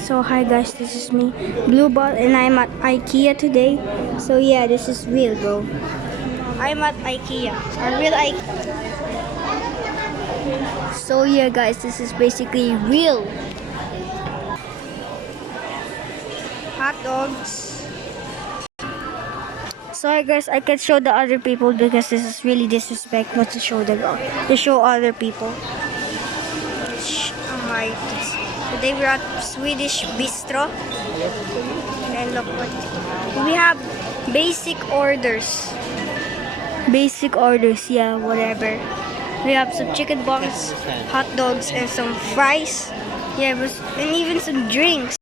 So hi guys, this is me, Blue Ball, and I'm at IKEA today. So yeah, this is real, bro. I'm at IKEA, a real IKEA. So yeah, guys, this is basically real hot dogs. Sorry guys, I can't show the other people because this is really disrespectful to show them, to show other people. Alright. Today we're at Swedish Bistro. And look what we have. Basic orders. Basic orders, yeah, whatever. We have some chicken buns, hot dogs, and some fries. Yeah, and even some drinks.